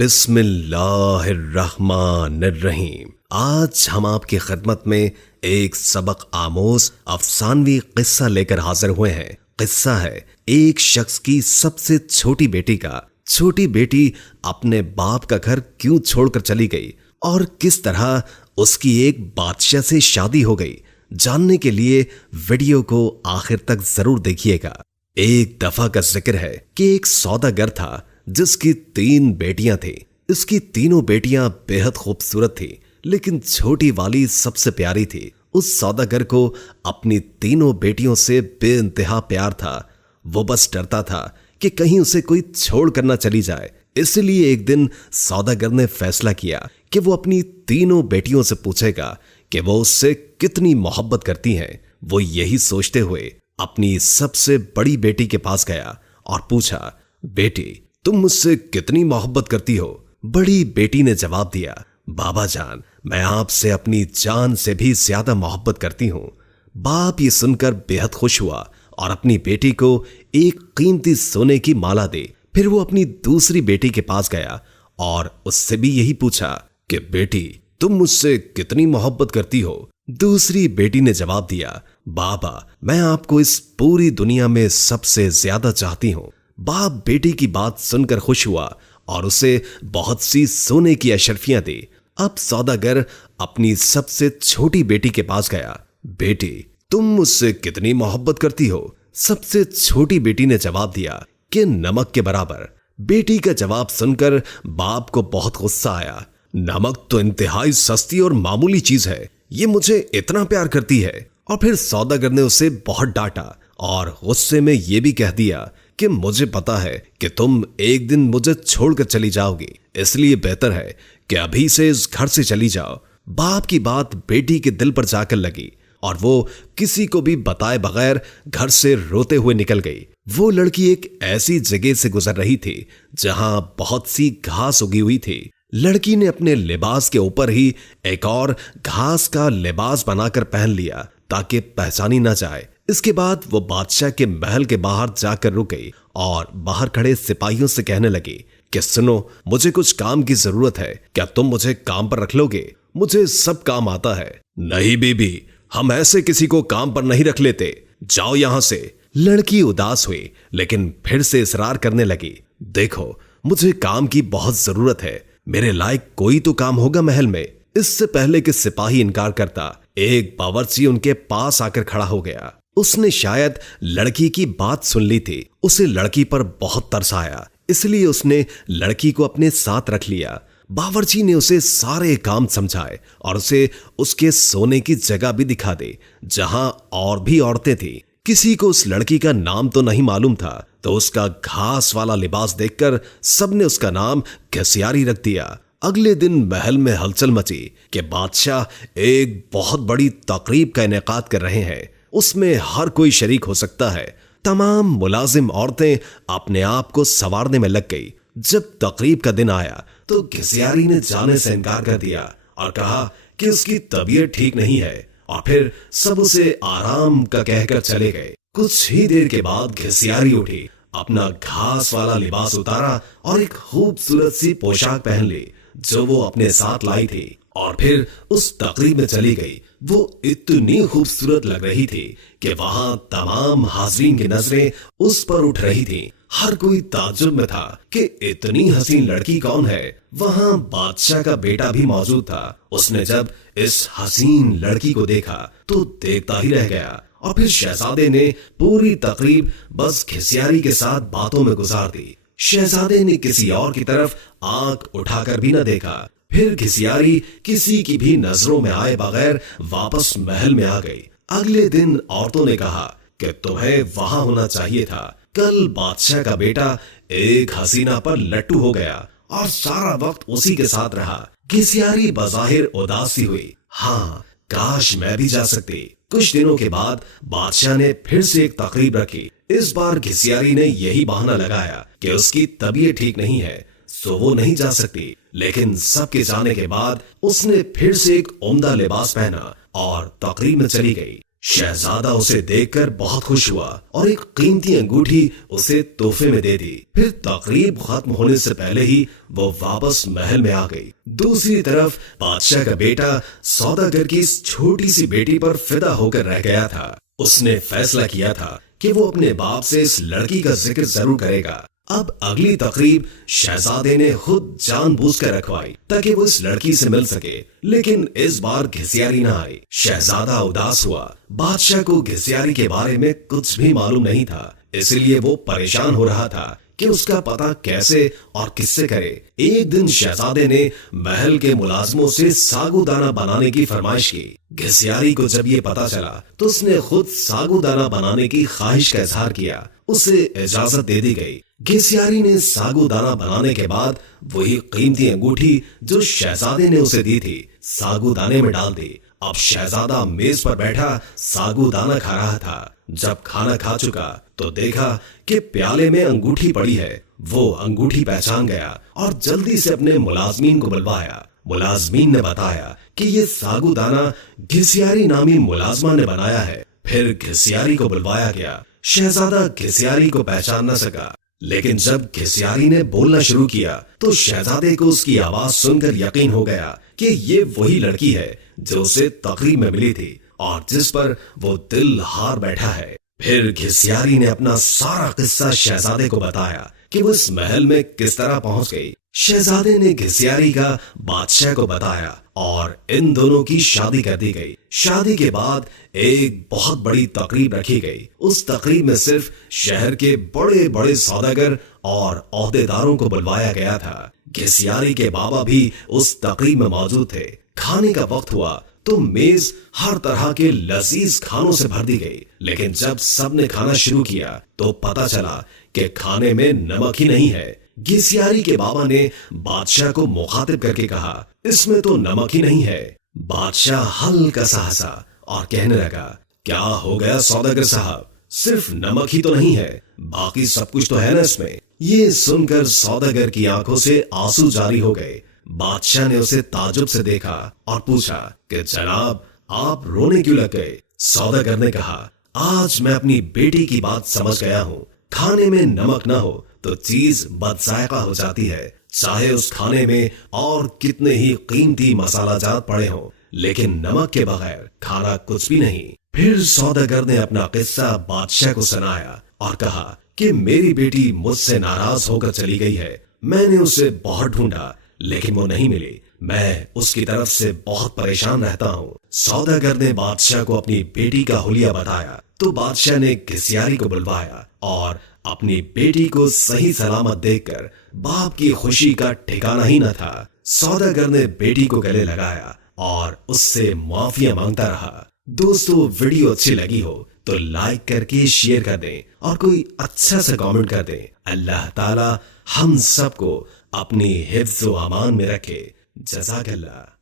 बिस्मिल्लाहिर्रहमानिर्रहीम। आज हम आपकी खिदमत में एक सबक आमोज अफसानवी किस्सा लेकर हाजिर हुए हैं। किस्सा है एक शख्स की सबसे छोटी बेटी का। छोटी बेटी अपने बाप का घर क्यों छोड़कर चली गई और किस तरह उसकी एक बादशाह से शादी हो गई। जानने के लिए वीडियो को आखिर तक जरूर देखिएगा। एक दफा का जिक्र है कि एक सौदागर था जिसकी 3 बेटियां थी। इसकी तीनों बेटियां बेहद खूबसूरत थी, लेकिन छोटी वाली सबसे प्यारी थी। उस सौदागर को अपनी तीनों बेटियों से बेइंतहा प्यार था। वो बस डरता था कि कहीं उसे कोई छोड़ कर न चली जाए। इसलिए एक दिन सौदागर ने फैसला किया कि वो अपनी तीनों बेटियों से पूछेगा कि वो उससे कितनी मोहब्बत करती हैं। वो यही सोचते हुए अपनी सबसे बड़ी बेटी के पास गया और पूछा, बेटी तुम मुझसे कितनी मोहब्बत करती हो? बड़ी बेटी ने जवाब दिया, बाबा जान मैं आपसे अपनी जान से भी ज्यादा मोहब्बत करती हूँ। बाप ये सुनकर बेहद खुश हुआ और अपनी बेटी को एक कीमती सोने की माला दे। फिर वो अपनी दूसरी बेटी के पास गया और उससे भी यही पूछा कि बेटी तुम मुझसे कितनी मोहब्बत करती हो? दूसरी बेटी ने जवाब दिया, बाबा मैं आपको इस पूरी दुनिया में सबसे ज्यादा चाहती हूँ। बाप बेटी की बात सुनकर खुश हुआ और उसे बहुत सी सोने की अशर्फियां दी। अब सौदागर अपनी सबसे छोटी बेटी के पास गया, बेटी तुम मुझसे कितनी मोहब्बत करती हो? सबसे छोटी बेटी ने जवाब दिया कि नमक के बराबर। बेटी का जवाब सुनकर बाप को बहुत गुस्सा आया। नमक तो इंतहाई सस्ती और मामूली चीज है, ये मुझे इतना प्यार करती है। और फिर सौदागर ने उसे बहुत डांटा और गुस्से में यह भी कह दिया कि मुझे पता है कि तुम एक दिन मुझे छोड़कर चली जाओगी, इसलिए बेहतर है कि अभी से इस घर से चली जाओ। बाप की बात बेटी के दिल पर जाकर लगी और वो किसी को भी बताए बगैर घर से रोते हुए निकल गई। वो लड़की एक ऐसी जगह से गुजर रही थी जहां बहुत सी घास उगी हुई थी। लड़की ने अपने लिबास के ऊपर ही एक और घास का लिबास बनाकर पहन लिया ताकि पहचानी ना जाए। इसके बाद वो बादशाह के महल के बाहर जाकर रुक गई और बाहर खड़े सिपाहियों से कहने लगी कि सुनो, मुझे कुछ काम की जरूरत है, क्या तुम मुझे काम पर रख लोगे? मुझे सब काम आता है। नहीं बीबी, हम ऐसे किसी को काम पर नहीं रख लेते, जाओ यहां से। लड़की उदास हुई लेकिन फिर से इसरार करने लगी, देखो मुझे काम की बहुत जरूरत है, मेरे लायक कोई तो काम होगा महल में। इससे पहले कि सिपाही इनकार करता, एक बावर्ची उनके पास आकर खड़ा हो गया। उसने शायद लड़की की बात सुन ली थी। उसे लड़की पर बहुत तरस आया, इसलिए उसने लड़की को अपने साथ रख लिया। बावर्ची ने उसे सारे काम समझाए और उसे उसके सोने की जगह भी दिखा दी जहां और भी औरतें थी। किसी को उस लड़की का नाम तो नहीं मालूम था, तो उसका घास वाला लिबास देखकर सबने उसका नाम घसियारी रख दिया। अगले दिन महल में हलचल मची कि बादशाह एक बहुत बड़ी तकरीब का इनेकाद कर रहे हैं, उसमें हर कोई शरीक हो सकता है। तमाम मुलाजिम औरतें अपने आप को संवारने में लग गई। जब तकरीब का दिन आया तो घसियारी ने जाने से इनकार कर दिया और कहा कि उसकी तबीयत ठीक नहीं है, और फिर सब उसे आराम का कहकर चले गए। कुछ ही देर के बाद घसियारी उठी, अपना घास वाला लिबास उतारा और एक खूबसूरत सी पोशाक पहन ली जो वो अपने साथ लाई थी, और फिर उस तकरीब में चली गई। वो इतनी खूबसूरत लग रही थी कि वहां तमाम हाज़रीन की नजरें उस पर उठ रही थीं। हर कोई ताज्जुब में था कि इतनी हसीन लड़की कौन है। वहां बादशाह का बेटा भी मौजूद था। उसने जब इस हसीन लड़की को देखा तो देखता ही रह गया, और फिर शहजादे ने पूरी तकरीब बस घसियारी के साथ बातों में गुजार दी। शहजादे ने किसी और की तरफ आंख उठाकर भी न देखा। फिर घसियारी किसी की भी नजरों में आए बगैर वापस महल में आ गई। अगले दिन औरतों ने कहा कि तुम्हें वहां होना चाहिए था। कल बादशाह का बेटा एक हसीना पर लट्टू हो गया और सारा वक्त उसी के साथ रहा। घसियारी बज़ाहिर उदासी हुई, हाँ काश मैं भी जा सकती। कुछ दिनों के बाद बादशाह ने फिर से एक तकरीब रखी। इस बार घसियारी ने यही बहाना लगाया कि उसकी तबीयत ठीक नहीं है, सो वो नहीं जा सकती। लेकिन सबके जाने के बाद उसने फिर से एक उम्दा लिबास पहना और तकरीब में चली गई। शहजादा उसे देखकर बहुत खुश हुआ और एक कीमती अंगूठी उसे तोहफे में दे दी। फिर तकरीब खत्म होने से पहले ही वो वापस महल में आ गई। दूसरी तरफ बादशाह का बेटा सौदागर की इस छोटी सी बेटी पर फिदा होकर रह गया था। उसने फैसला किया था कि वो अपने बाप से इस लड़की का जिक्र जरूर करेगा। अब अगली तकरीब शहजादे ने खुद जानबूझकर रखवाई ताकि वो इस लड़की से मिल सके, लेकिन इस बार घिसियारी न आई। शहजादा उदास हुआ। बादशाह को घिसियारी के बारे में कुछ भी मालूम नहीं था, इसलिए वो परेशान हो रहा था कि उसका पता कैसे और किससे करे। एक दिन शहजादे ने महल के मुलाजमों से सागूदाना बनाने की फरमाइश की। घिसियारी को जब ये पता चला तो उसने खुद सागूदाना बनाने की ख्वाहिश का इजहार किया। उसे इजाजत दे दी गई। घिसियारी ने सागूदाना बनाने के बाद वही कीमती अंगूठी जो शहजादे ने उसे दी थी सागूदाने में डाल दी। अब शहजादा मेज पर बैठा सागूदाना खा रहा था। जब खाना खा चुका तो देखा कि प्याले में अंगूठी पड़ी है। वो अंगूठी पहचान गया और जल्दी से अपने मुलाजमीन को बुलवाया। मुलाजमीन ने बताया कि ये सागूदाना घिसियारी नामी मुलाजमा ने बनाया है। फिर घिसियारी को बुलवाया गया। शहजादा घिसियारी को पहचान न सका, लेकिन जब घिसियारी ने बोलना शुरू किया तो शहजादे को उसकी आवाज सुनकर यकीन हो गया कि ये वही लड़की है जो उसे तकरीब में मिली थी और जिस पर वो दिल हार बैठा है। फिर घिसियारी ने अपना सारा किस्सा शहजादे को बताया कि वो इस महल में किस तरह पहुंच गई। शहजादे ने घिसियारी का बादशाह को बताया और इन दोनों की शादी कर दी गई। शादी के बाद एक बहुत बड़ी तकरीब रखी गई। उस तकरीब में सिर्फ शहर के बड़े बड़े सौदागर और ओहदेदारों को बुलवाया गया था। घिसियारी के बाबा भी उस तकरीब में मौजूद थे। खाने का वक्त हुआ तो मेज हर तरह के लजीज खानों से भर दी गई, लेकिन जब सबने खाना शुरू किया तो पता चला कि खाने में नमक ही नहीं है। घिसियारी के बाबा ने बादशाह को मुखातिब करके कहा, इसमें तो नमक ही नहीं है। बादशाह हल्का सा हंसा और कहने लगा, क्या हो गया सौदागर साहब, सिर्फ नमक ही तो नहीं है, बाकी सब कुछ तो है ना इसमें। ये सुनकर सौदागर की आंखों से आंसू जारी हो गए। बादशाह ने उसे ताजुब से देखा और पूछा कि जनाब आप रोने क्यों लग गए। सौदागर ने कहा, आज मैं अपनी बेटी की बात समझ गया हूँ। खाने में नमक ना हो तो चीज बदजायका हो जाती है, चाहे उस खाने में और कितने ही कीमती मसाला जात पड़े हों, लेकिन नमक के बगैर खाना कुछ भी नहीं। फिर सौदागर ने अपना किस्सा बादशाह को सुनाया और कहा कि मेरी बेटी मुझसे नाराज होकर चली गई है। मैंने उसे बहुत ढूंढा लेकिन वो नहीं मिली। मैं उसकी तरफ से बहुत परेशान रहता हूँ। सौदागर ने बादशाह को अपनी बेटी का हुलिया बताया तो बादशाह ने घिसियारी को बुलवाया और अपनी बेटी को सही सलामत देखकर बाप की खुशी का ठिकाना ही न था। सौदागर ने बेटी को गले लगाया और उससे माफिया मांगता रहा। दोस्तों, वीडियो अच्छी लगी हो तो लाइक करके शेयर कर दें और कोई अच्छा सा कमेंट कर दें। अल्लाह ताला हम सबको अपनी हिफ्ज़ व अमान में रखे। जज़ाकल्लाह।